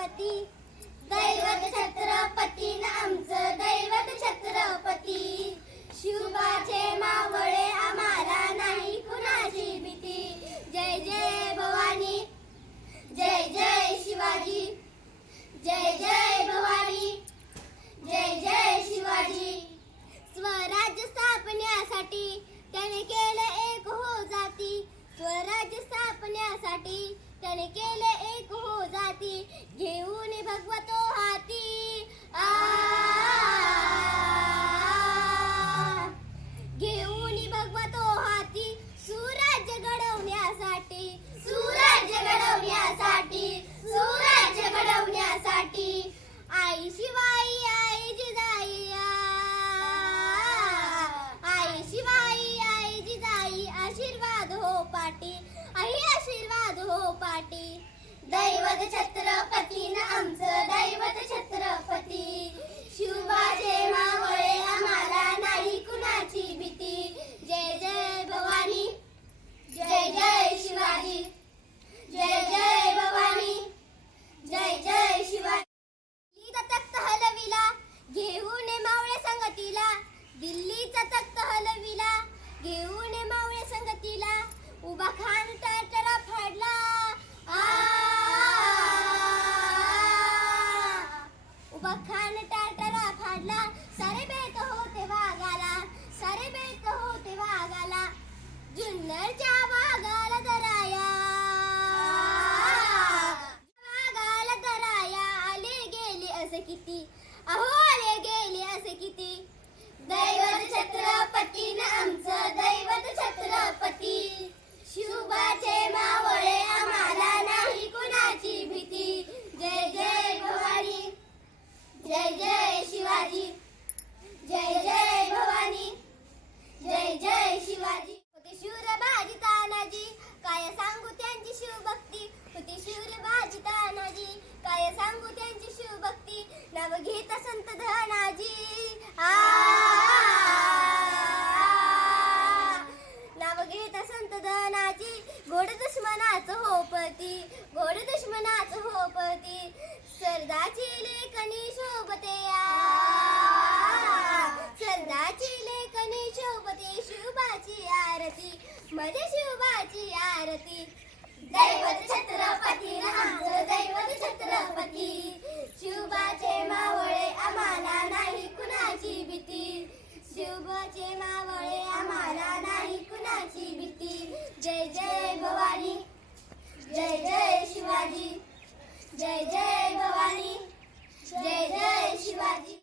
छत्रपती. दैवत छत्रपती आमचं दैवत छत्रपती. शिवबाचे मावळे आम्हाला नाही कुणाची भीती. जय जय भवानी. जय जय शिवाजी. जय जय भवानी. जय जय शिवाजी. स्वराज्य स्थापण्यासाठी त्याने केले एक हो जाती. स्वराज्य स्थापण्यासाठी त्याने केले एक हो जाती घेऊन भगवतो हाती. घेऊन भगवतो हाती सुराज्य घडवण्यासाठी सुराज्य घडवण्यासाठी सुराज्य घडवण्यासाठी. आई शिवाई आई जिजाई आई शिवाई आई जिजाई आशीर्वाद हो पाटी आई आशीर्वाद हो पाटी दैवत छत्रपती न आमचं दैवत छत्रपती. शिवाजे मावळे आम्हाला नाही कुणाची भीती. जय जय भवानी. जय जय शिवाजी. जय जय भवानी. जय जय शिवाजी. तख्त हलविला घेऊन मावळे संगतीला. दिल्लीचा तख्त हलविला घेऊन मावळे संगतीला. उभा खान खान टारटारा फाडला. सारे बेत होते वाघाला सारे बेत होते वाघाला. जुन्नरच्या वाघाला दराया. वाघाला दराया आले गेले असे किती? अहो आले गेले असे किती? दैवत छत्र घेत संत धनाजी आ नाव संत धनाजी गोड दुश्मनाच हो पती गोड दुश्मनाच हो पती सरदाची लेखनी शोभते सरदाची लेखनी शोभते शिवबाची आरती मध्ये शिवबाची आरती दैवत छत्रपती विठुबचे मावळे आम्हाला नाही कुणाची भीती. जय जय भवानी. जय जय शिवाजी. जय जय भवानी. जय जय शिवाजी.